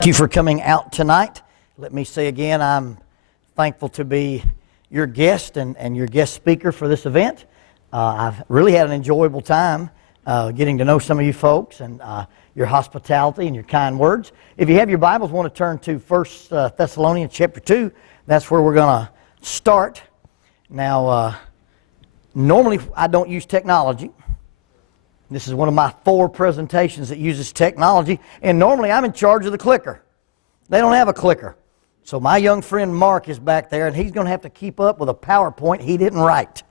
Thank you for coming out tonight. Let me say again, I'm thankful to be your guest and your guest speaker for this event. I've really had an enjoyable time getting to know some of you folks and your hospitality and your kind words. If you have your Bibles, want to turn to 1 Thessalonians chapter 2. That's where we're going to start. Now, normally I don't use technology. This is one of my 4 presentations that uses technology, and normally I'm in charge of the clicker. They don't have a clicker. So my young friend Mark is back there, and he's going to have to keep up with a PowerPoint he didn't write.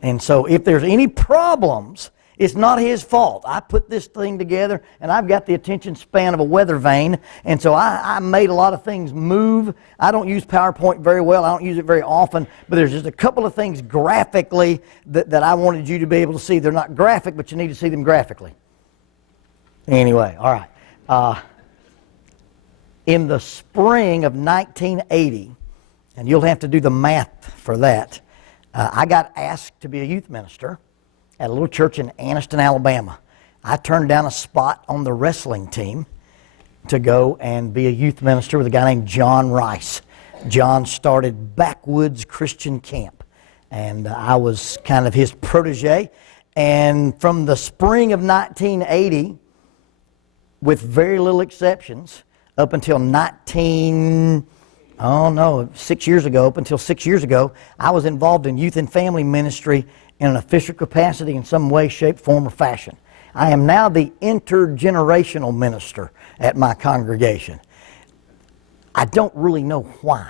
And so if there's any problems, it's not his fault. I put this thing together, and I've got the attention span of a weather vane, and so I made a lot of things move. I don't use PowerPoint very well. I don't use it very often, but there's just a couple of things graphically that I wanted you to be able to see. They're not graphic, but you need to see them graphically. Anyway, all right. In the spring of 1980, and you'll have to do the math for that, I got asked to be a youth minister at a little church in Anniston, Alabama. I turned down a spot on the wrestling team to go and be a youth minister with a guy named John Rice. John started Backwoods Christian Camp, and I was kind of his protege. And from the spring of 1980, with very little exceptions, up until 6 years ago, up until 6 years ago, I was involved in youth and family ministry in an official capacity in some way, shape, form, or fashion. I am now the intergenerational minister at my congregation. I don't really know why.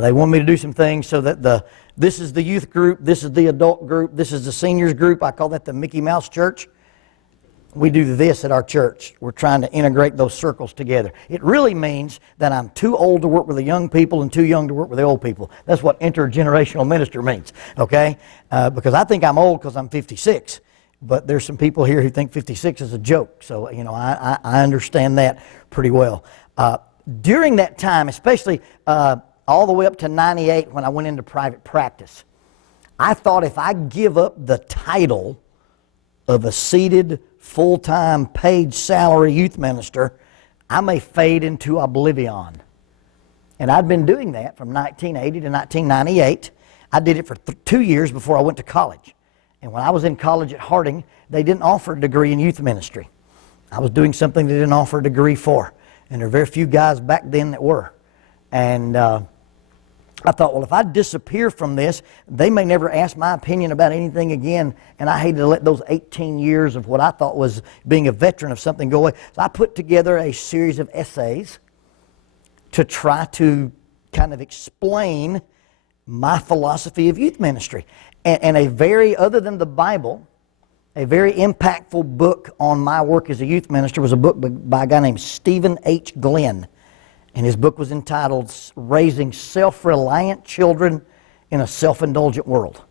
They want me to do some things so that this is the youth group, this is the adult group, this is the seniors group. I call that the Mickey Mouse Church. We do this at our church. We're trying to integrate those circles together. It really means that I'm too old to work with the young people and too young to work with the old people. That's what intergenerational minister means, okay? Because I think I'm old because I'm 56, but there's some people here who think 56 is a joke. So, you know, I understand that pretty well. During that time, especially all the way up to 98 when I went into private practice, I thought if I give up the title of a seated, full-time, paid salary youth minister, I may fade into oblivion. And I'd been doing that from 1980 to 1998. I did it for 2 years before I went to college. And when I was in college at Harding, they didn't offer a degree in youth ministry. I was doing something they didn't offer a degree for. And there were very few guys back then that were. And I thought, well, if I disappear from this, they may never ask my opinion about anything again, and I hated to let those 18 years of what I thought was being a veteran of something go away. So I put together a series of essays to try to kind of explain my philosophy of youth ministry. And other than the Bible, a very impactful book on my work as a youth minister was a book by a guy named Stephen H. Glenn. And his book was entitled Raising Self-Reliant Children in a Self-Indulgent World.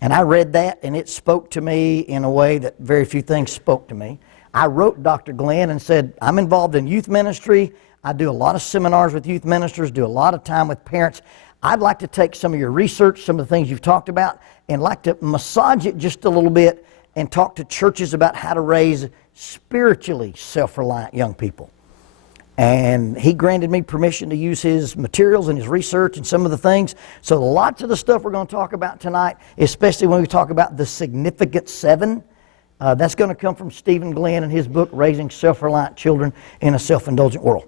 And I read that, and it spoke to me in a way that very few things spoke to me. I wrote Dr. Glenn and said, I'm involved in youth ministry. I do a lot of seminars with youth ministers, do a lot of time with parents. I'd like to take some of your research, some of the things you've talked about, and like to massage it just a little bit and talk to churches about how to raise spiritually self-reliant young people. And he granted me permission to use his materials and his research and some of the things. So lots of the stuff we're going to talk about tonight, especially when we talk about the significant 7, that's going to come from Stephen Glenn and his book, Raising Self-Reliant Children in a Self-Indulgent World.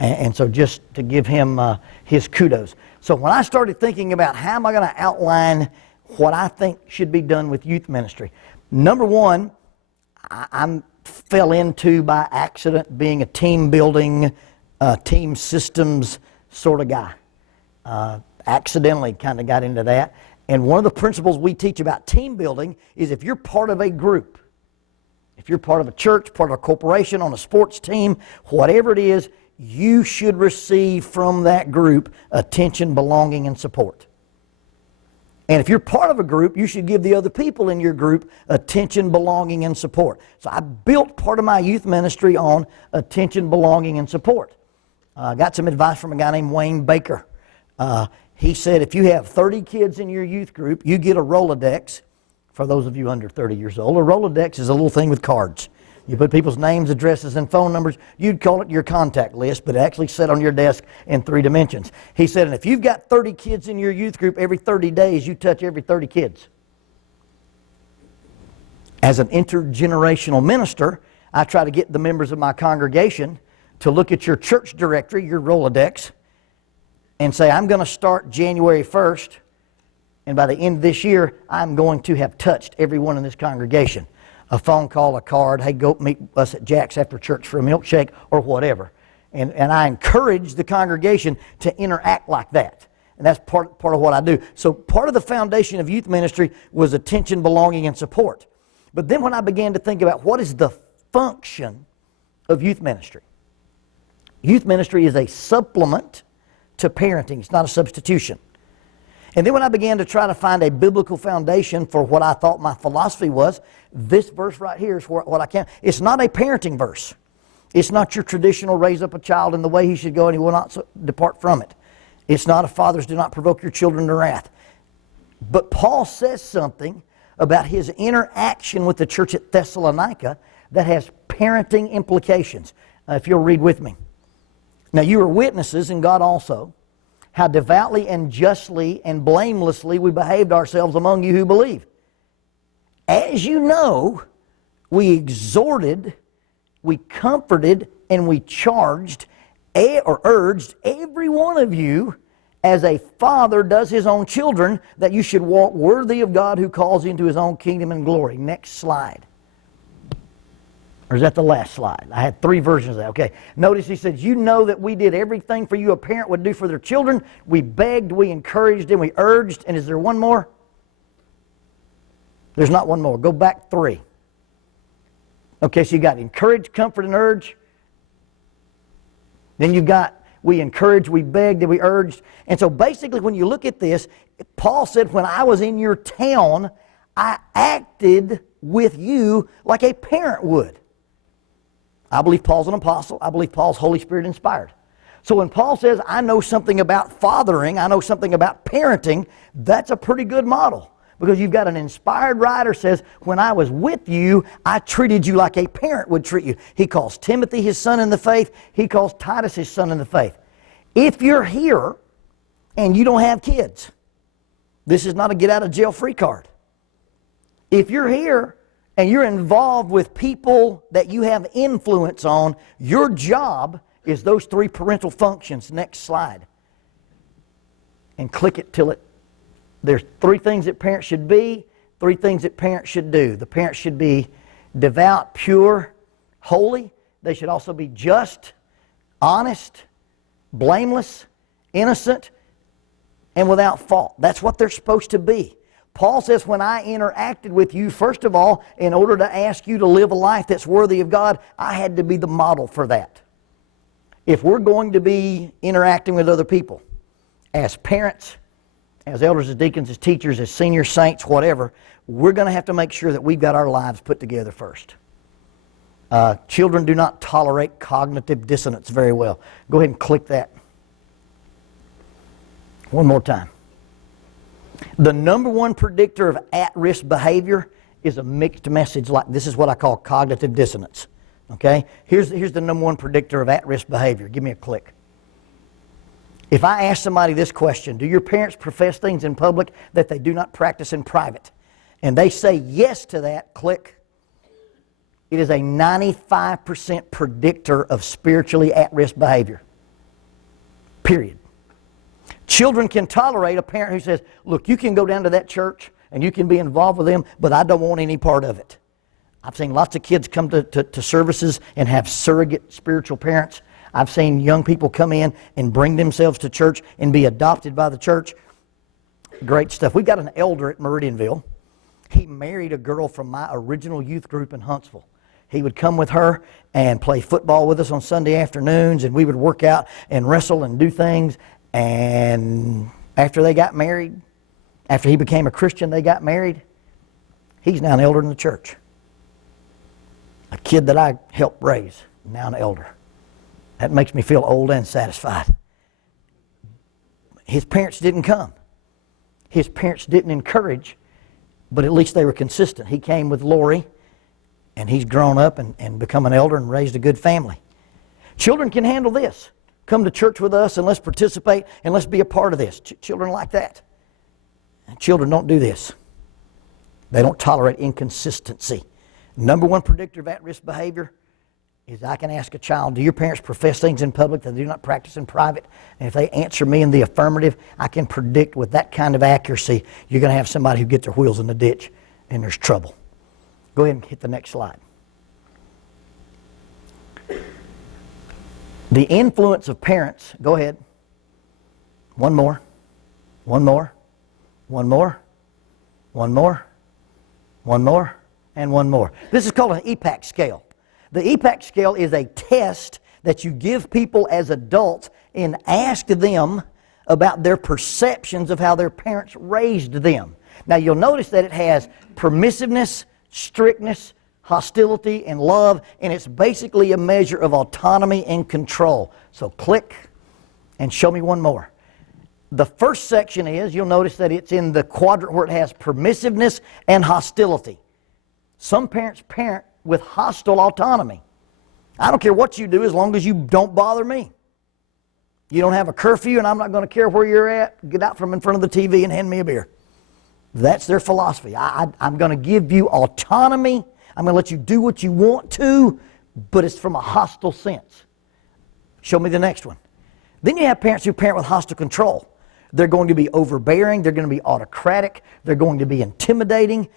And so just to give him his kudos. So when I started thinking about how am I going to outline what I think should be done with youth ministry, number one, I fell into by accident being a team building, team systems sort of guy. Accidentally kind of got into that. And one of the principles we teach about team building is if you're part of a group, if you're part of a church, part of a corporation, on a sports team, whatever it is, you should receive from that group attention, belonging, and support. And if you're part of a group, you should give the other people in your group attention, belonging, and support. So I built part of my youth ministry on attention, belonging, and support. I got some advice from a guy named Wayne Baker. He said if you have 30 kids in your youth group, you get a Rolodex. For those of you under 30 years old, a Rolodex is a little thing with cards. You put people's names, addresses, and phone numbers. You'd call it your contact list, but it actually sat on your desk in 3 dimensions. He said, and if you've got 30 kids in your youth group, every 30 days you touch every 30 kids. As an intergenerational minister, I try to get the members of my congregation to look at your church directory, your Rolodex, and say, I'm going to start January 1st, and by the end of this year, I'm going to have touched everyone in this congregation. A phone call, a card, hey, go meet us at Jack's after church for a milkshake, or whatever. And I encourage the congregation to interact like that. And that's part of what I do. So part of the foundation of youth ministry was attention, belonging, and support. But then when I began to think about what is the function of youth ministry is a supplement to parenting. It's not a substitution. And then when I began to try to find a biblical foundation for what I thought my philosophy was, this verse right here is what I can. It's not a parenting verse. It's not your traditional raise up a child in the way he should go and he will not depart from it. It's not a fathers do not provoke your children to wrath. But Paul says something about his interaction with the church at Thessalonica that has parenting implications. If you'll read with me. Now you are witnesses, and God also, how devoutly and justly and blamelessly we behaved ourselves among you who believe. As you know, we exhorted, we comforted, and we charged or urged every one of you, as a father does his own children, that you should walk worthy of God who calls you into his own kingdom and glory. Next slide. Or is that the last slide? I had 3 versions of that. Okay. Notice he says, you know that we did everything for you a parent would do for their children. We begged, we encouraged, and we urged. And is there one more? There's not one more. Go back 3. Okay, so you got encourage, comfort, and urge. Then you've got we encouraged, we begged, and we urged. And so basically when you look at this, Paul said, when I was in your town, I acted with you like a parent would. I believe Paul's an apostle. I believe Paul's Holy Spirit inspired. So when Paul says, I know something about fathering, I know something about parenting, that's a pretty good model. Because you've got an inspired writer says, when I was with you, I treated you like a parent would treat you. He calls Timothy his son in the faith. He calls Titus his son in the faith. If you're here and you don't have kids, this is not a get out of jail free card. If you're here and you're involved with people that you have influence on, your job is those 3 parental functions. Next slide. And click it till there's 3 things that parents should be, 3 things that parents should do. The parents should be devout, pure, holy. They should also be just, honest, blameless, innocent, and without fault. That's what they're supposed to be. Paul says, when I interacted with you, first of all, in order to ask you to live a life that's worthy of God, I had to be the model for that. If we're going to be interacting with other people, as parents, as elders, as deacons, as teachers, as senior saints, whatever, we're going to have to make sure that we've got our lives put together first. Children do not tolerate cognitive dissonance very well. Go ahead and click that. One more time. The number one predictor of at-risk behavior is a mixed message like this is what I call cognitive dissonance. Okay? Here's the number one predictor of at-risk behavior. Give me a click. If I ask somebody this question, do your parents profess things in public that they do not practice in private? And they say yes to that, click. It is a 95% predictor of spiritually at-risk behavior. Period. Children can tolerate a parent who says, look, you can go down to that church and you can be involved with them, but I don't want any part of it. I've seen lots of kids come to services and have surrogate spiritual parents. I've seen young people come in and bring themselves to church and be adopted by the church. Great stuff. We've got an elder at Meridianville. He married a girl from my original youth group in Huntsville. He would come with her and play football with us on Sunday afternoons, and we would work out and wrestle and do things. And after they got married, after he became a Christian, they got married. He's now an elder in the church. A kid that I helped raise, now an elder. That makes me feel old and satisfied. His parents didn't come. His parents didn't encourage, but at least they were consistent. He came with Lori, And he's grown up and become an elder and raised a good family. Children can handle this. Come to church with us and let's participate and let's be a part of this. Children like that. And children don't do this. They don't tolerate inconsistency. Number one predictor of at-risk behavior is I can ask a child, do your parents profess things in public that they do not practice in private? And if they answer me in the affirmative, I can predict with that kind of accuracy you're going to have somebody who gets their wheels in the ditch and there's trouble. Go ahead and hit the next slide. The influence of parents, go ahead. One more, one more, one more, one more, one more, and one more. This is called an EPAC scale. The EPAC scale is a test that you give people as adults and ask them about their perceptions of how their parents raised them. Now you'll notice that it has permissiveness, strictness, hostility, and love, and it's basically a measure of autonomy and control. So click and show me one more. The first section is, you'll notice that it's in the quadrant where it has permissiveness and hostility. Some parents parent with hostile autonomy. I don't care what you do as long as you don't bother me. You don't have a curfew and I'm not going to care where you're at. Get out from in front of the TV and hand me a beer. That's their philosophy. I'm going to give you autonomy. I'm going to let you do what you want to, but it's from a hostile sense. Show me the next one. Then you have parents who parent with hostile control. They're going to be overbearing. They're going to be autocratic. They're going to be intimidating.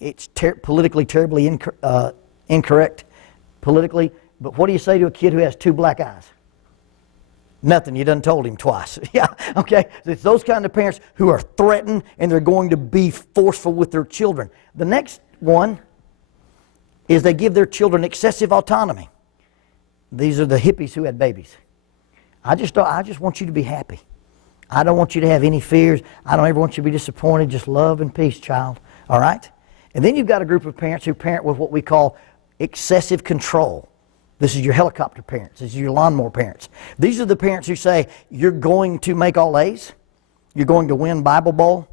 It's politically terribly incorrect politically. But what do you say to a kid who has two black eyes? Nothing. You done told him twice. Yeah, okay. It's those kind of parents who are threatened and they're going to be forceful with their children. The next one is they give their children excessive autonomy. These are the hippies who had babies. I just want you to be happy. I don't want you to have any fears. I don't ever want you to be disappointed. Just love and peace, child. All right? And then you've got a group of parents who parent with what we call excessive control. This is your helicopter parents. This is your lawnmower parents. These are the parents who say, you're going to make all A's. You're going to win Bible Bowl.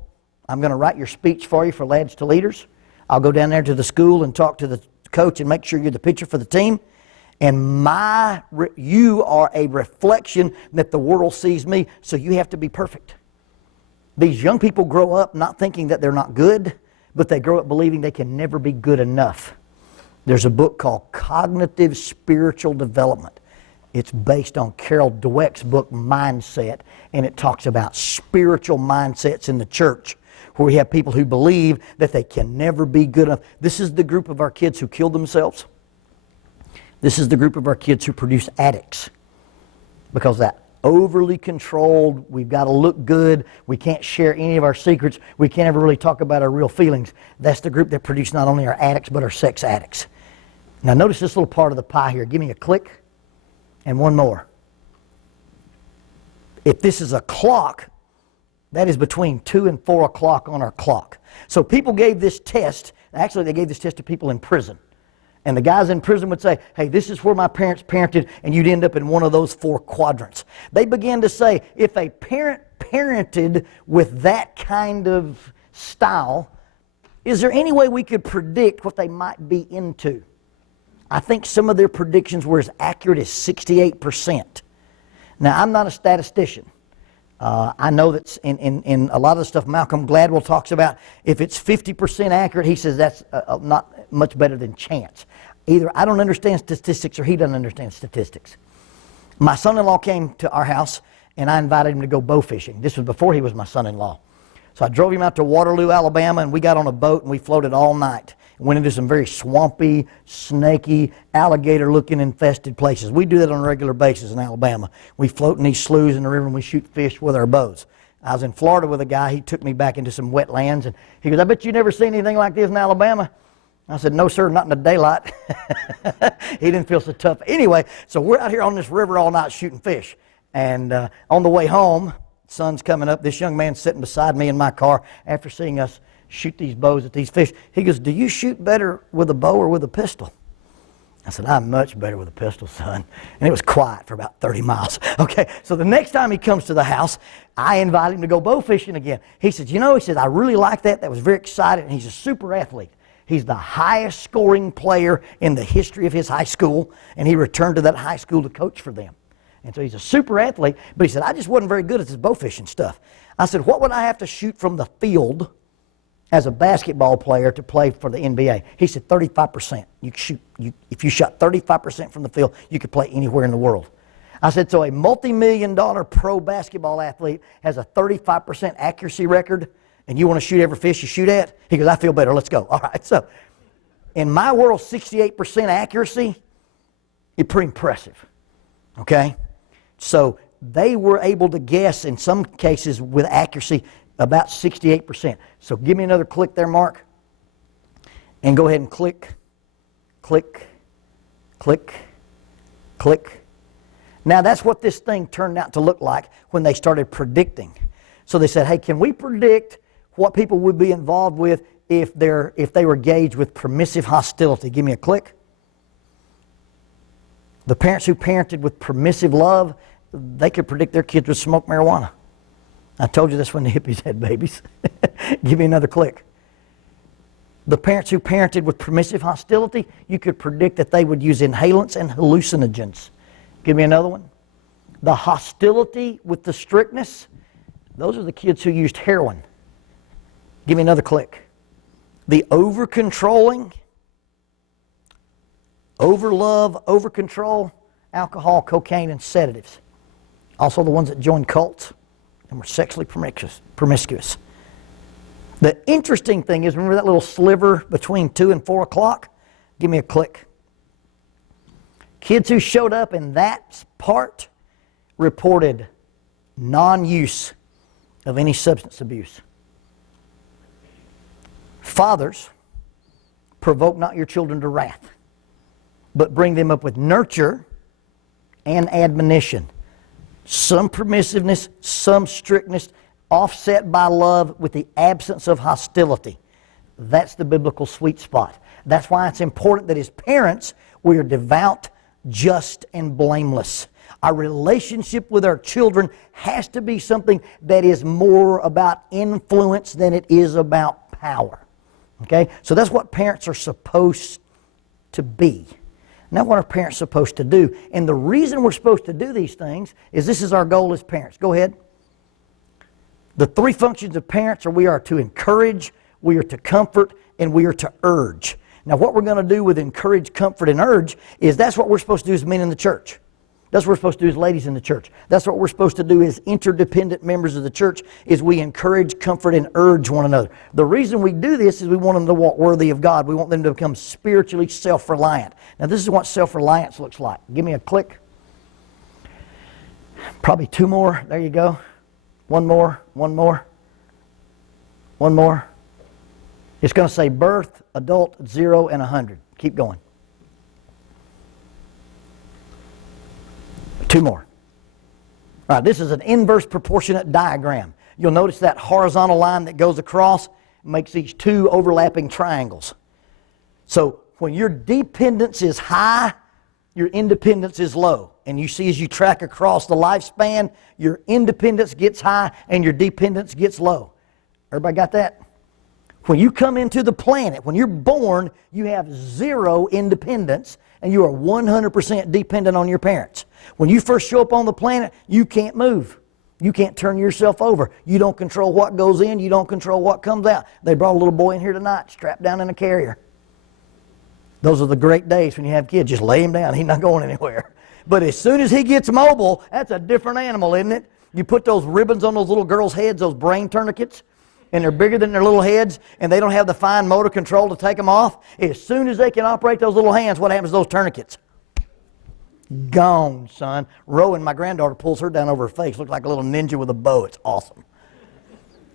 I'm going to write your speech for you for Lads to Leaders. I'll go down there to the school and talk to the coach and make sure you're the pitcher for the team. And you are a reflection that the world sees me, so you have to be perfect. These young people grow up not thinking that they're not good, but they grow up believing they can never be good enough. There's a book called Cognitive Spiritual Development. It's based on Carol Dweck's book, Mindset, and it talks about spiritual mindsets in the church, where we have people who believe that they can never be good enough. This is the group of our kids who kill themselves. This is the group of our kids who produce addicts. Because that overly controlled, we've got to look good, we can't share any of our secrets, we can't ever really talk about our real feelings. That's the group that produce not only our addicts, but our sex addicts. Now notice this little part of the pie here. Give me a click and one more. If this is a clock, that is between 2 and 4 o'clock on our clock. So people gave this test, actually they gave this test to people in prison. And the guys in prison would say, hey, this is where my parents parented, and you'd end up in one of those 4 quadrants. They began to say, if a parent parented with that kind of style, is there any way we could predict what they might be into? I think some of their predictions were as accurate as 68%. Now, I'm not a statistician. I know that in a lot of the stuff Malcolm Gladwell talks about, if it's 50% accurate, he says that's not much better than chance. Either I don't understand statistics or he doesn't understand statistics. My son-in-law came to our house and I invited him to go bow fishing. This was before he was my son-in-law. So I drove him out to Waterloo, Alabama, and we got on a boat and we floated all night. Went into some very swampy, snaky, alligator-looking infested places. We do that on a regular basis in Alabama. We float in these sloughs in the river and we shoot fish with our bows. I was in Florida with a guy. He took me back into some wetlands and he goes, I bet you never seen anything like this in Alabama. I said, no, sir, not in the daylight. He didn't feel so tough. Anyway, so we're out here on this river all night shooting fish. And on the way home, sun's coming up. This young man sitting beside me in my car after seeing us shoot these bows at these fish. He goes, do you shoot better with a bow or with a pistol? I said, I'm much better with a pistol, son. And it was quiet for about 30 miles. Okay, so the next time he comes to the house, I invite him to go bow fishing again. He said, you know, he said, I really like that. That was very exciting. And he's a super athlete. He's the highest scoring player in the history of his high school, and he returned to that high school to coach for them. And so he's a super athlete, but he said, I just wasn't very good at this bow fishing stuff. I said, what would I have to shoot from the field as a basketball player to play for the NBA? He said 35%. If you shot 35% from the field, you could play anywhere in the world. I said, so a multi-million-dollar pro basketball athlete has a 35% accuracy record, and you want to shoot every fish you shoot at? He goes, I feel better, let's go. All right, so in my world, 68% accuracy is pretty impressive, okay? So they were able to guess, in some cases with accuracy, about 68%. So give me another click there, Mark. And go ahead and click, click, click, click. Now that's what this thing turned out to look like when they started predicting. So they said, hey, can we predict what people would be involved with if they were engaged with permissive hostility? Give me a click. The parents who parented with permissive love, they could predict their kids would smoke marijuana. I told you this when the hippies had babies. Give me another click. The parents who parented with permissive hostility, you could predict that they would use inhalants and hallucinogens. Give me another one. The hostility with the strictness, those are the kids who used heroin. Give me another click. The over-controlling, over-love, over-control, alcohol, cocaine, and sedatives. Also the ones that joined cults and were sexually promiscuous. The interesting thing is, remember that little sliver between 2 and 4 o'clock? Give me a click. Kids who showed up in that part reported non-use of any substance abuse. Fathers, provoke not your children to wrath, but bring them up with nurture and admonition. Some permissiveness, some strictness, offset by love with the absence of hostility. That's the biblical sweet spot. That's why it's important that as parents, we are devout, just, and blameless. Our relationship with our children has to be something that is more about influence than it is about power. Okay? So that's what parents are supposed to be. Not what our parents are supposed to do. And the reason we're supposed to do these things is this is our goal as parents. Go ahead. The 3 functions of parents are we are to encourage, we are to comfort, and we are to urge. Now what we're going to do with encourage, comfort, and urge is that's what we're supposed to do as men in the church. That's what we're supposed to do as ladies in the church. That's what we're supposed to do as interdependent members of the church is we encourage, comfort, and urge one another. The reason we do this is we want them to walk worthy of God. We want them to become spiritually self-reliant. Now this is what self-reliance looks like. Give me a click. Probably 2 more. There you go. 1 more. 1 more. 1 more. It's going to say birth, adult, 0, and 100. Keep going. 2 more. All right, this is an inverse proportionate diagram. You'll notice that horizontal line that goes across makes these 2 overlapping triangles. So when your dependence is high, your independence is low. And you see as you track across the lifespan, your independence gets high and your dependence gets low. Everybody got that? When you come into the planet, when you're born, you have 0 independence and you are 100% dependent on your parents. When you first show up on the planet, you can't move. You can't turn yourself over. You don't control what goes in. You don't control what comes out. They brought a little boy in here tonight, strapped down in a carrier. Those are the great days when you have kids. Just lay him down. He's not going anywhere. But as soon as he gets mobile, that's a different animal, isn't it? You put those ribbons on those little girls' heads, those brain tourniquets, and they're bigger than their little heads, and they don't have the fine motor control to take them off. As soon as they can operate those little hands, what happens to those tourniquets? Gone, son. Rowan, my granddaughter, pulls her down over her face. Looks like a little ninja with a bow. It's awesome.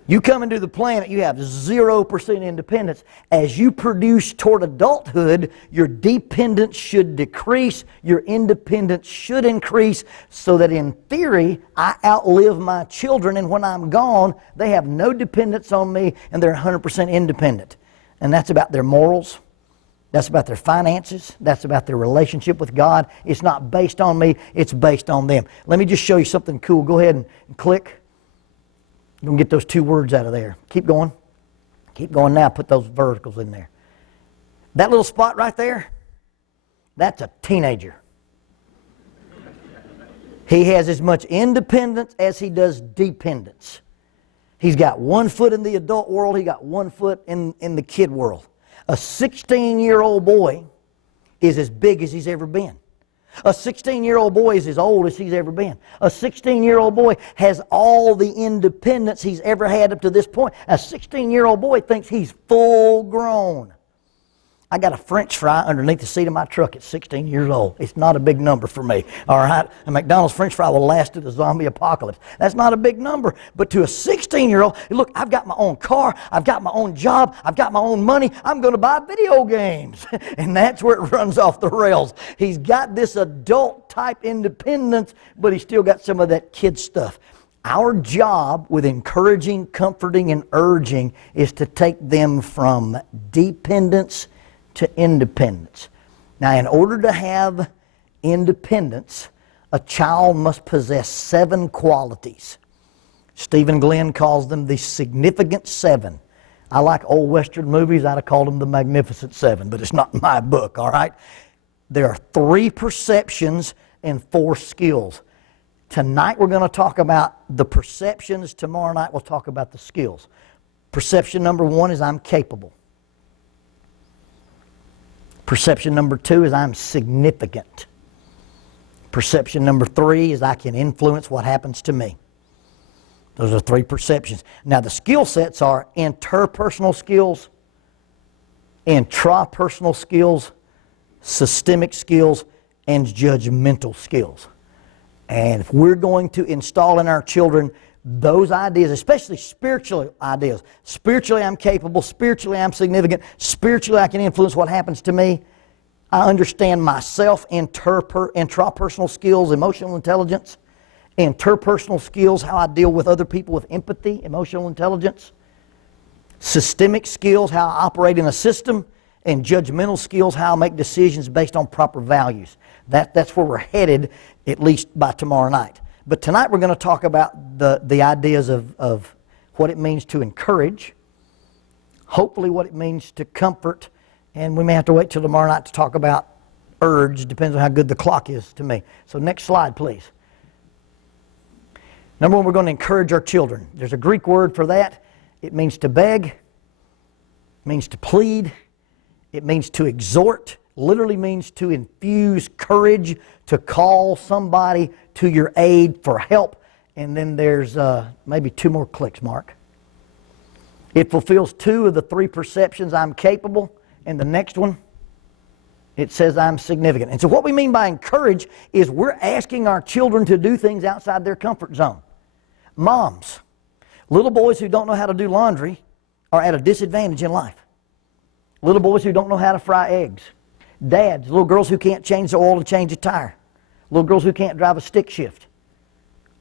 You come into the planet, you have 0% independence. As you produce toward adulthood, your dependence should decrease, your independence should increase, so that in theory, I outlive my children, and when I'm gone, they have no dependence on me, and they're 100% independent. And that's about their morals. That's about their finances. That's about their relationship with God. It's not based on me. It's based on them. Let me just show you something cool. Go ahead and click. You're going to get those 2 words out of there. Keep going. Keep going now. Put those verticals in there. That little spot right there, that's a teenager. He has as much independence as he does dependence. He's got one foot in the adult world, he got one foot in the kid world. A 16-year-old boy is as big as he's ever been. A 16-year-old boy is as old as he's ever been. A 16-year-old boy has all the independence he's ever had up to this point. A 16-year-old boy thinks he's full grown. I got a French fry underneath the seat of my truck at 16 years old. It's not a big number for me, all right? A McDonald's French fry will last through the zombie apocalypse. That's not a big number. But to a 16-year-old, look, I've got my own car, I've got my own job, I've got my own money, I'm going to buy video games. And that's where it runs off the rails. He's got this adult-type independence, but he's still got some of that kid stuff. Our job with encouraging, comforting, and urging is to take them from dependence to independence. Now, in order to have independence, a child must possess 7 qualities. Stephen Glenn calls them the significant 7. I like old Western movies. I'd have called them the Magnificent 7, but it's not in my book, all right? There are 3 perceptions and 4 skills. Tonight we're going to talk about the perceptions. Tomorrow night we'll talk about the skills. Perception number 1 is I'm capable. Perception number 2 is I'm significant. Perception number 3 is I can influence what happens to me. Those are 3 perceptions. Now the skill sets are interpersonal skills, intrapersonal skills, systemic skills, and judgmental skills. And if we're going to install in our children those ideas, especially spiritual ideas. Spiritually, I'm capable. Spiritually, I'm significant. Spiritually, I can influence what happens to me. I understand myself, intrapersonal skills, emotional intelligence. Interpersonal skills, how I deal with other people with empathy, emotional intelligence. Systemic skills, how I operate in a system. And judgmental skills, how I make decisions based on proper values. That's where we're headed, at least by tomorrow night. But tonight we're going to talk about the ideas of what it means to encourage, hopefully what it means to comfort, and we may have to wait till tomorrow night to talk about urge, depends on how good the clock is to me. So next slide, please. Number 1, we're going to encourage our children. There's a Greek word for that. It means to beg, it means to plead, it means to exhort, literally means to infuse courage, to call somebody to your aid for help. And then there's maybe 2 more clicks, Mark. It fulfills 2 of the 3 perceptions. I'm capable. And the next one, it says I'm significant. And so what we mean by encourage is we're asking our children to do things outside their comfort zone. Moms, little boys who don't know how to do laundry are at a disadvantage in life. Little boys who don't know how to fry eggs. Dads, little girls who can't change the oil to change a tire. Little girls who can't drive a stick shift.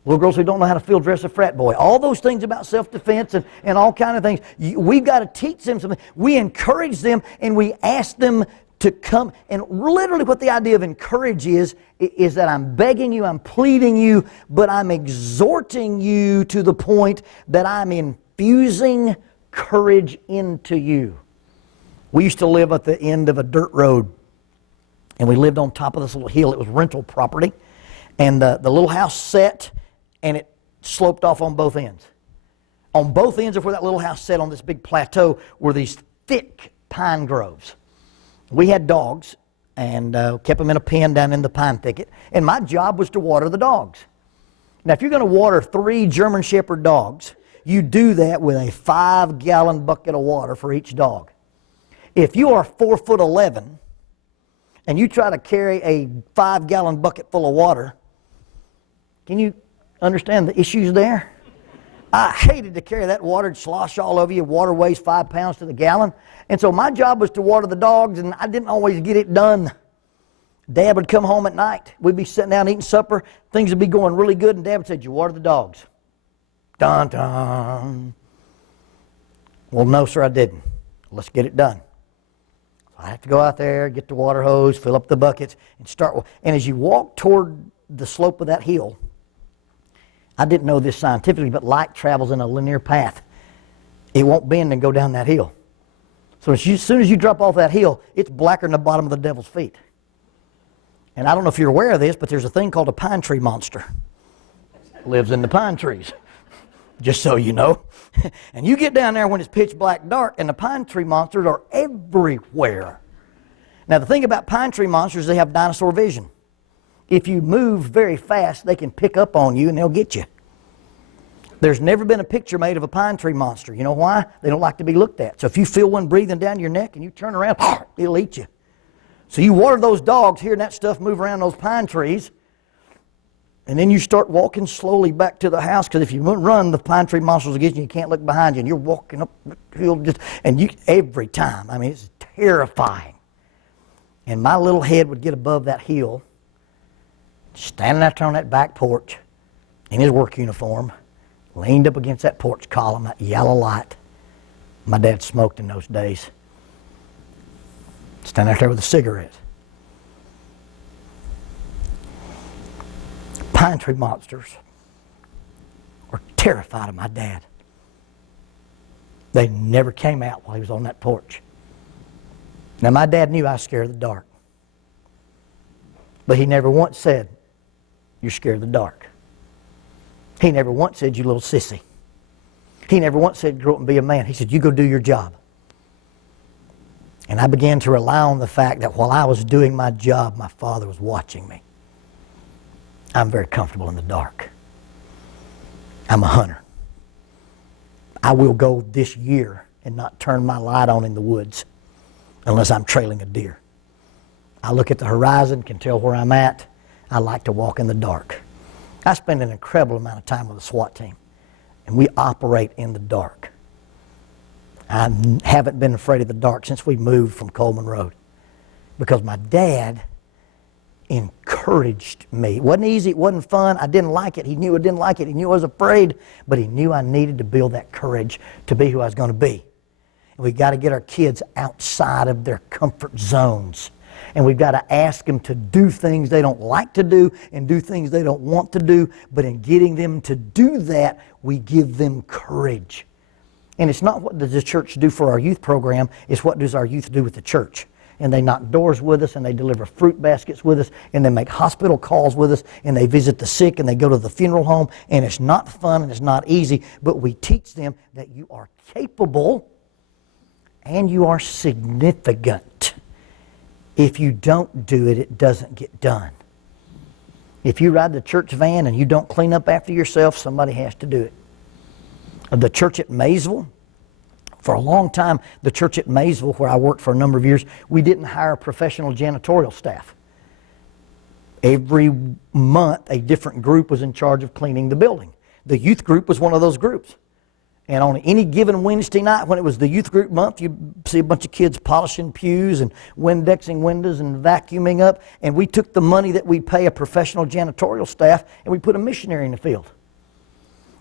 Little girls who don't know how to field dress a frat boy. All those things about self-defense and all kind of things. We've got to teach them something. We encourage them and we ask them to come. And literally what the idea of encourage is that I'm begging you, I'm pleading you, but I'm exhorting you to the point that I'm infusing courage into you. We used to live at the end of a dirt road. And we lived on top of this little hill. It was rental property. And the little house sat, and it sloped off on both ends. On both ends of where that little house sat on this big plateau were these thick pine groves. We had dogs, and kept them in a pen down in the pine thicket. And my job was to water the dogs. Now, if you're going to water 3 German Shepherd dogs, you do that with a 5-gallon bucket of water for each dog. If you are 4'11", and you try to carry a 5-gallon bucket full of water, can you understand the issues there? I hated to carry that water and slosh all over you. Water weighs 5 pounds to the gallon. And so my job was to water the dogs, and I didn't always get it done. Dad would come home at night. We'd be sitting down eating supper. Things would be going really good, and Dad would say, "Did you water the dogs?" Dun, dun. Well, no, sir, I didn't. Let's get it done. I have to go out there, get the water hose, fill up the buckets, and start. And as you walk toward the slope of that hill, I didn't know this scientifically, but light travels in a linear path. It won't bend and go down that hill. So as soon as you drop off that hill, it's blacker than the bottom of the devil's feet. And I don't know if you're aware of this, but there's a thing called a pine tree monster. Lives in the pine trees, just so you know. And you get down there when it's pitch black dark, and the pine tree monsters are everywhere. Now the thing about pine tree monsters, they have dinosaur vision. If you move very fast, they can pick up on you and they'll get you. There's never been a picture made of a pine tree monster. You know why? They don't like to be looked at. So if you feel one breathing down your neck and you turn around, it'll eat you. So you water those dogs, hearing that stuff move around those pine trees, and then you start walking slowly back to the house, because if you run, the pine tree monsters will get you. You can't look behind you, and you're walking up the hill every time. I mean, it's terrifying. And my little head would get above that hill, standing out there on that back porch in his work uniform, leaned up against that porch column, that yellow light. My dad smoked in those days. Standing out there with a cigarette. Pine tree monsters were terrified of my dad. They never came out while he was on that porch. Now my dad knew I was scared of the dark. But he never once said, "You're scared of the dark." He never once said, "You little sissy." He never once said, "Grow up and be a man." He said, "You go do your job." And I began to rely on the fact that while I was doing my job, my father was watching me. I'm very comfortable in the dark. I'm a hunter. I will go this year and not turn my light on in the woods unless I'm trailing a deer. I look at the horizon, can tell where I'm at. I like to walk in the dark. I spend an incredible amount of time with the SWAT team, and we operate in the dark. I haven't been afraid of the dark since we moved from Coleman Road, because my dad encouraged me. It wasn't easy, it wasn't fun, I didn't like it. He knew I didn't like it, he knew I was afraid, but he knew I needed to build that courage to be who I was going to be. And we've got to get our kids outside of their comfort zones. And we've got to ask them to do things they don't like to do and do things they don't want to do. But in getting them to do that, we give them courage. And it's not what does the church do for our youth program, it's what does our youth do with the church. And they knock doors with us, and they deliver fruit baskets with us, and they make hospital calls with us, and they visit the sick, and they go to the funeral home. And it's not fun, and it's not easy, but we teach them that you are capable and you are significant. If you don't do it, it doesn't get done. If you ride the church van and you don't clean up after yourself, somebody has to do it. The church at Maysville, for a long time, the church at Maysville, where I worked for a number of years, we didn't hire professional janitorial staff. Every month, a different group was in charge of cleaning the building. The youth group was one of those groups. And on any given Wednesday night, when it was the youth group month, you'd see a bunch of kids polishing pews and Windexing windows and vacuuming up. And we took the money that we pay a professional janitorial staff and we put a missionary in the field.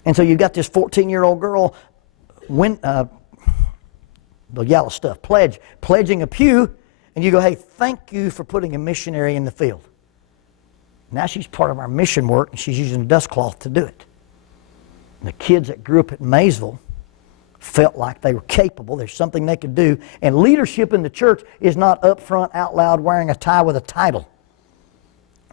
And so you got this 14-year-old girl, the yellow stuff, pledging a pew, and you go, "Hey, thank you for putting a missionary in the field." Now she's part of our mission work, and she's using a dust cloth to do it. And the kids that grew up at Maysville felt like they were capable. There's something they could do. And leadership in the church is not up front, out loud, wearing a tie with a title.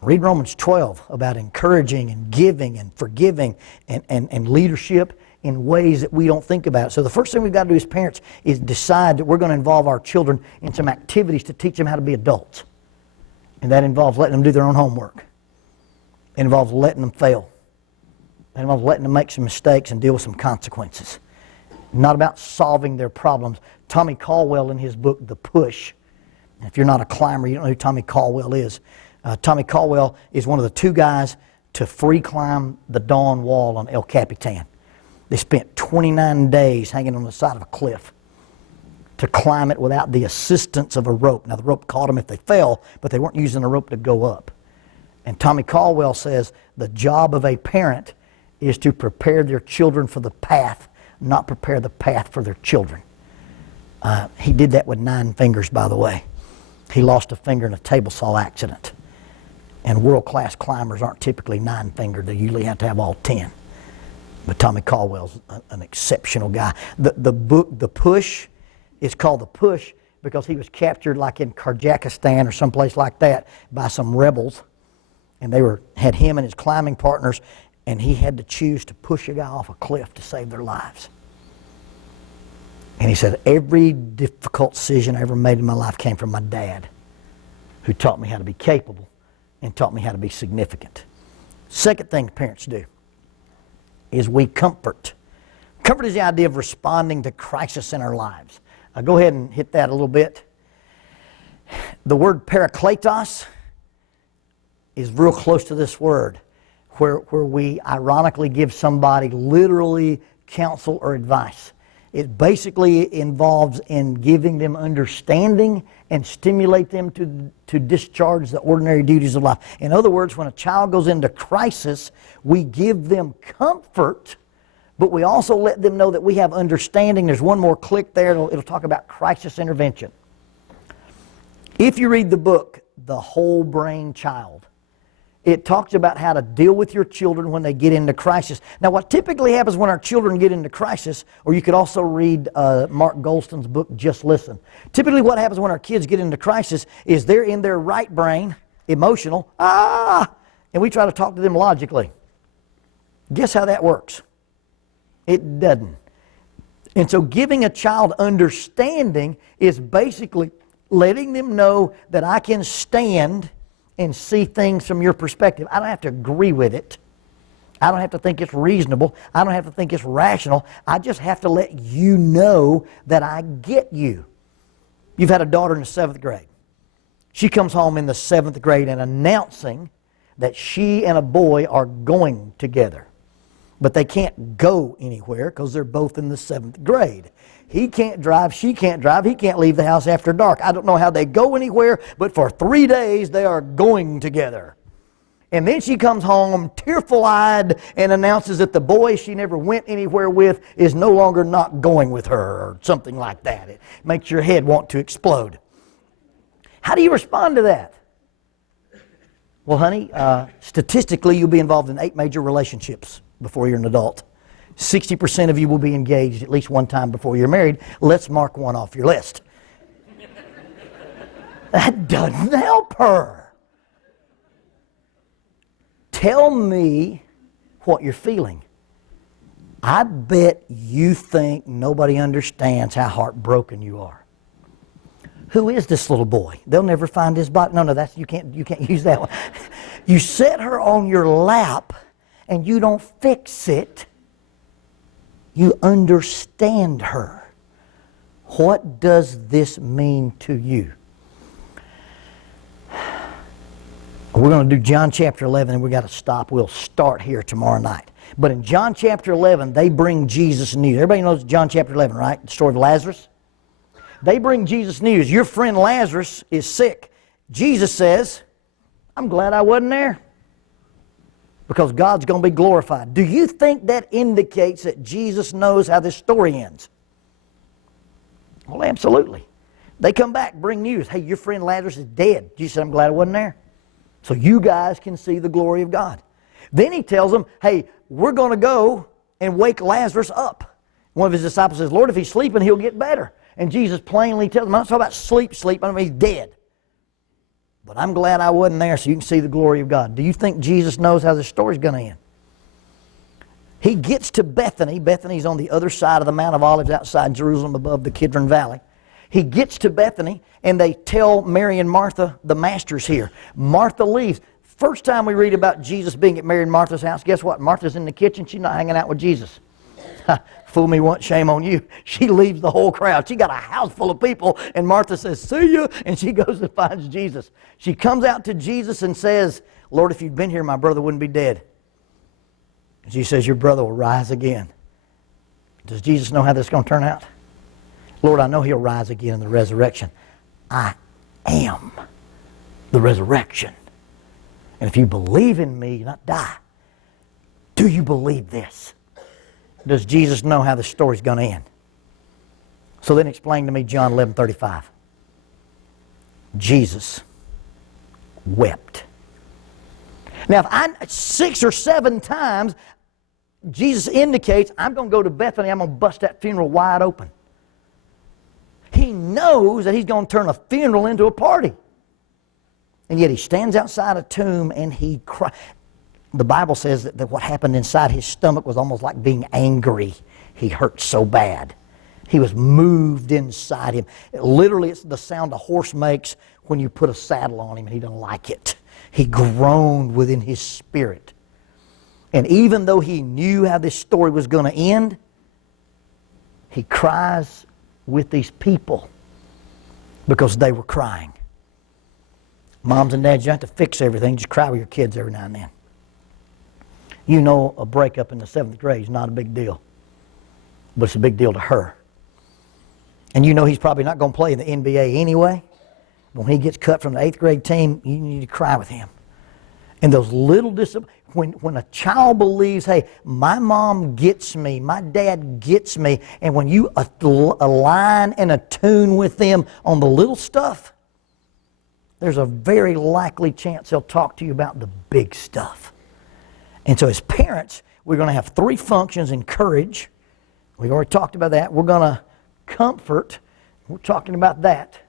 Read Romans 12 about encouraging and giving and forgiving and leadership in ways that we don't think about. So the first thing we've got to do as parents is decide that we're going to involve our children in some activities to teach them how to be adults. And that involves letting them do their own homework. It involves letting them fail. It involves letting them make some mistakes and deal with some consequences. Not about solving their problems. Tommy Caldwell in his book, The Push, and if you're not a climber, you don't know who Tommy Caldwell is. Tommy Caldwell is one of the two guys to free climb the Dawn Wall on El Capitan. They spent 29 days hanging on the side of a cliff to climb it without the assistance of a rope. Now the rope caught them if they fell, but they weren't using the rope to go up. And Tommy Caldwell says the job of a parent is to prepare their children for the path, not prepare the path for their children. He did that with 9 fingers, by the way. He lost a finger in a table saw accident. And world-class climbers aren't typically 9-fingered. They usually have to have all 10. But Tommy Caldwell's an exceptional guy. The book, The Push, It's called the Push because he was captured like in Kazakhstan or someplace like that by some rebels. And they had him and his climbing partners, and he had to choose to push a guy off a cliff to save their lives. And he said, every difficult decision I ever made in my life came from my dad, who taught me how to be capable and taught me how to be significant. Second thing parents do is we comfort. Comfort is the idea of responding to crisis in our lives. Go ahead and hit that a little bit. The word parakletos is real close to this word, where we ironically give somebody literally counsel or advice. It basically involves in giving them understanding and stimulate them to discharge the ordinary duties of life. In other words, when a child goes into crisis, we give them comfort, but we also let them know that we have understanding. There's one more click there. It'll talk about crisis intervention. If you read the book, The Whole Brain Child, it talks about how to deal with your children when they get into crisis. Now, what typically happens when our children get into crisis, or you could also read Mark Goldstein's book, Just Listen. Typically what happens when our kids get into crisis is they're in their right brain, emotional, and we try to talk to them logically. Guess how that works? It doesn't. And so giving a child understanding is basically letting them know that I can stand and see things from your perspective. I don't have to agree with it. I don't have to think it's reasonable. I don't have to think it's rational. I just have to let you know that I get you. You've had a daughter in the 7th grade. She comes home in the 7th grade and announcing that she and a boy are going together. But they can't go anywhere because they're both in the 7th grade. He can't drive, she can't drive, he can't leave the house after dark. I don't know how they go anywhere, but for 3 days they are going together. And then she comes home tearful-eyed and announces that the boy she never went anywhere with is no longer not going with her, or something like that. It makes your head want to explode. How do you respond to that? Well, honey, statistically you'll be involved in 8 major relationships before you're an adult. 60% of you will be engaged at least one time before you're married. Let's mark one off your list. That doesn't help her. Tell me what you're feeling. I bet you think nobody understands how heartbroken you are. Who is this little boy? They'll never find his body. No, that's you can't use that one. You set her on your lap and you don't fix it. You understand her. What does this mean to you? We're going to do John chapter 11 and we've got to stop. We'll start here tomorrow night. But in John chapter 11, they bring Jesus news. Everybody knows John chapter 11, right? The story of Lazarus. They bring Jesus news. Your friend Lazarus is sick. Jesus says, I'm glad I wasn't there, because God's going to be glorified. Do you think that indicates that Jesus knows how this story ends? Well, absolutely. They come back, bring news. Hey, your friend Lazarus is dead. Jesus said, I'm glad I wasn't there, so you guys can see the glory of God. Then he tells them, hey, we're going to go and wake Lazarus up. One of his disciples says, Lord, if he's sleeping, he'll get better. And Jesus plainly tells them, I'm not talking about sleep. I mean, he's dead. But I'm glad I wasn't there so you can see the glory of God. Do you think Jesus knows how this story's going to end? He gets to Bethany. Bethany's on the other side of the Mount of Olives outside Jerusalem above the Kidron Valley. He gets to Bethany and they tell Mary and Martha, the master's here. Martha leaves. First time we read about Jesus being at Mary and Martha's house, guess what? Martha's in the kitchen. She's not hanging out with Jesus. Fool me once, shame on you. She leaves the whole crowd. She got a house full of people, and Martha says, see ya, and she goes and finds Jesus. She comes out to Jesus and says, Lord, if you'd been here, my brother wouldn't be dead. And she says, your brother will rise again. Does Jesus know how this is going to turn out? Lord, I know he'll rise again in the resurrection. I am the resurrection. And if you believe in me, you'll not die. Do you believe this? Does Jesus know how the story's going to end? So then explain to me John 11:35. Jesus wept. Now, if 6 or 7 times Jesus indicates, I'm going to go to Bethany, I'm going to bust that funeral wide open. knows that he's going to turn a funeral into a party. And yet he stands outside a tomb and he cries. The Bible says that what happened inside his stomach was almost like being angry. He hurt so bad. He was moved inside him. Literally, it's the sound a horse makes when you put a saddle on him and he doesn't like it. He groaned within his spirit. And even though he knew how this story was going to end, he cries with these people because they were crying. Moms and dads, you don't have to fix everything. Just cry with your kids every now and then. You know a breakup in the 7th grade is not a big deal. But it's a big deal to her. And you know he's probably not going to play in the NBA anyway. When he gets cut from the 8th grade team, you need to cry with him. And those little when a child believes, hey, my mom gets me, my dad gets me, and when you align and attune with them on the little stuff, there's a very likely chance they'll talk to you about the big stuff. And so as parents, we're going to have 3 functions: encourage. We've already talked about that. We're going to comfort. We're talking about that.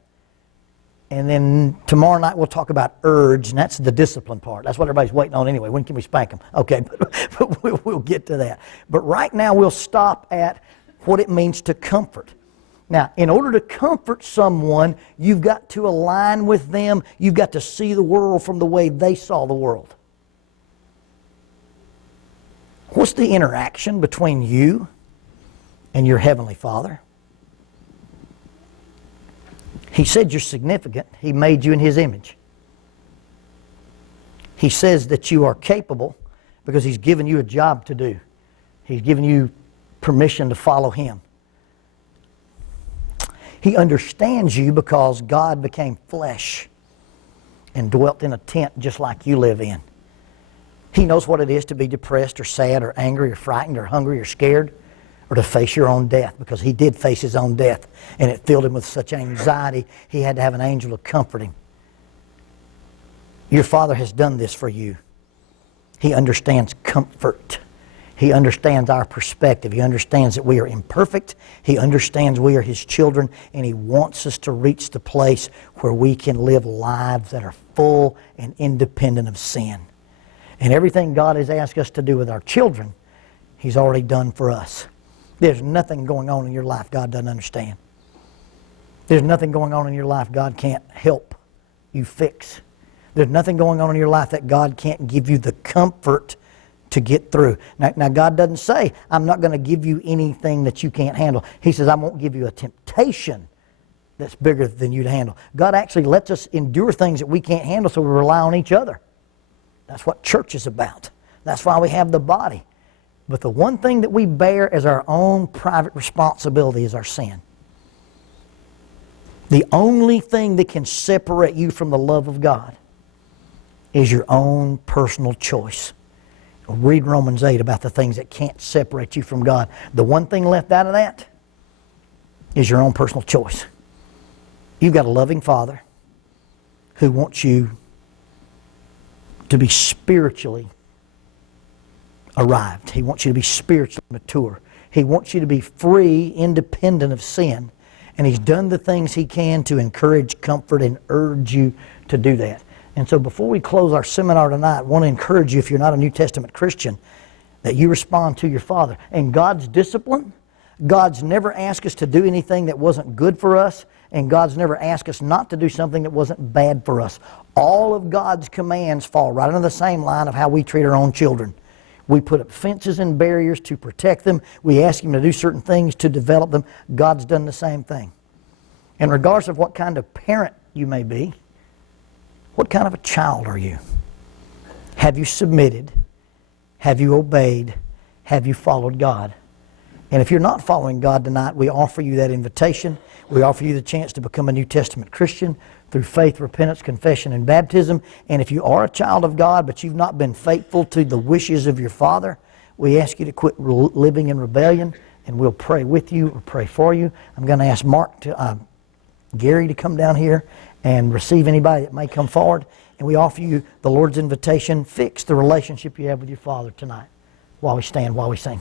And then tomorrow night we'll talk about urge, and that's the discipline part. That's what everybody's waiting on anyway. When can we spank them? Okay, but we'll get to that. But right now we'll stop at what it means to comfort. Now, in order to comfort someone, you've got to align with them. You've got to see the world from the way they saw the world. What's the interaction between you and your Heavenly Father? He said you're significant. He made you in His image. He says that you are capable because He's given you a job to do. He's given you permission to follow Him. He understands you because God became flesh and dwelt in a tent just like you live in. He knows what it is to be depressed or sad or angry or frightened or hungry or scared or to face your own death, because He did face His own death and it filled Him with such anxiety He had to have an angel to comfort Him. Your Father has done this for you. He understands comfort. He understands our perspective. He understands that we are imperfect. He understands we are His children, and He wants us to reach the place where we can live lives that are full and independent of sin. And everything God has asked us to do with our children, He's already done for us. There's nothing going on in your life God doesn't understand. There's nothing going on in your life God can't help you fix. There's nothing going on in your life that God can't give you the comfort to get through. Now God doesn't say, I'm not going to give you anything that you can't handle. He says, I won't give you a temptation that's bigger than you to handle. God actually lets us endure things that we can't handle, so we rely on each other. That's what church is about. That's why we have the body. But the one thing that we bear as our own private responsibility is our sin. The only thing that can separate you from the love of God is your own personal choice. Read Romans 8 about the things that can't separate you from God. The one thing left out of that is your own personal choice. You've got a loving Father who wants you to be spiritually arrived. He wants you to be spiritually mature. He wants you to be free, independent of sin. And He's done the things He can to encourage, comfort, and urge you to do that. And so before we close our seminar tonight, I want to encourage you, if you're not a New Testament Christian, that you respond to your Father. And God's discipline, God's never asked us to do anything that wasn't good for us, and God's never asked us not to do something that wasn't bad for us. All of God's commands fall right under the same line of how we treat our own children. We put up fences and barriers to protect them. We ask Him to do certain things to develop them. God's done the same thing. And regardless of what kind of parent you may be, what kind of a child are you? Have you submitted? Have you obeyed? Have you followed God? And if you're not following God tonight, we offer you that invitation. We offer you the chance to become a New Testament Christian through faith, repentance, confession, and baptism. And if you are a child of God, but you've not been faithful to the wishes of your Father, we ask you to quit living in rebellion, and we'll pray with you or pray for you. I'm going to ask Gary to come down here and receive anybody that may come forward. And we offer you the Lord's invitation. Fix the relationship you have with your Father tonight while we stand, while we sing.